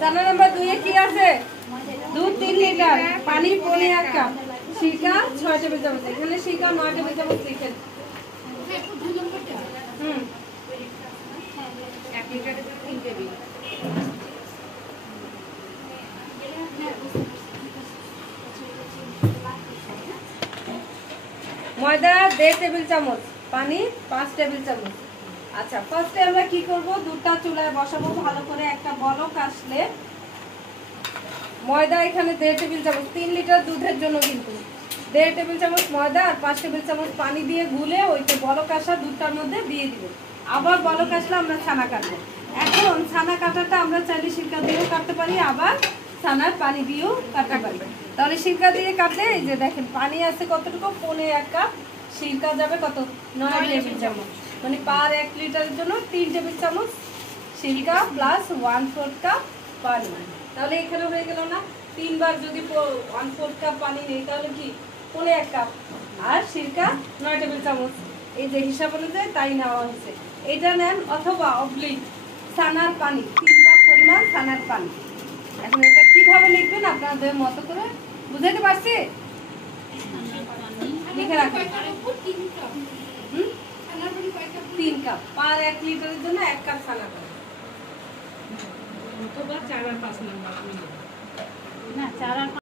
ছানা নাম্বার 2 এ কি আছে? দুধ 3 লিটার, পানি 1.5 কাপ, সিরকা 6 টেবিল চামচ। এখানে সিরকা 9 টেবিল চামচ লিখেন। হুম 1 লিটারে 3 টেবিল। ময়দা 1.5 টেবিল চামচ, পানি 5 টেবিল চামচ। আচ্ছা, ফার্স্টে আমরা কি করব, দুধটা চুলায় বসাবো ভালো করে। একটা বলক আসলে ময়দা এখানে 1.5 টেবিল চামচ, 3 লিটার দুধের জন্য কিন্তু 1.5 টেবিল চামচ ময়দা আর 5 টেবিল চামচ পানি দিয়ে গুলে ওই যে বলক আসা দুধটার মধ্যে দিয়ে দিব। আবার বলক আসলে আমরা ছানা কাটবো। এখন ছানা কাটাটা আমরা চাইলে সিরকা দিয়েও কাটতে পারি, আবার ছানার পানি দিয়েও কাটতে পারি। তাহলে সিরকা দিয়ে কাটলে এই যে দেখেন পানি আছে কতটুকু, 1.5 কাপ, সিরকা যাবে কত 9 টেবিল চামচ। মানে পার 1 লিটারের জন্য 3 টেবিল চামচ সিরকা প্লাস 1/4 কাপ পানি। তাহলে এখানে হয়ে গেল না, 3 বার যদি 1/4 কাপ পানি নেই তাহলে কি 1.5 কাপ, আর সিরকা 9 টেবিল চামচ। এই যে হিসাব অনুযায়ী তাই নেওয়া হয়েছে। এটা নেন, অথবা অবলিক ছানার পানি 3 কাপ পরিমাণ ছানার পানি। এখন এটা কিভাবে লিখবেন আপনাদের মতো করে, বুঝাইতে পারছি? লিখে রাখেন 3 কাপ, পার 1 লিটারের জন্য 1 কাপ ছানা পানি, অথবা 4 আর 5 নাম্বার না 4 আর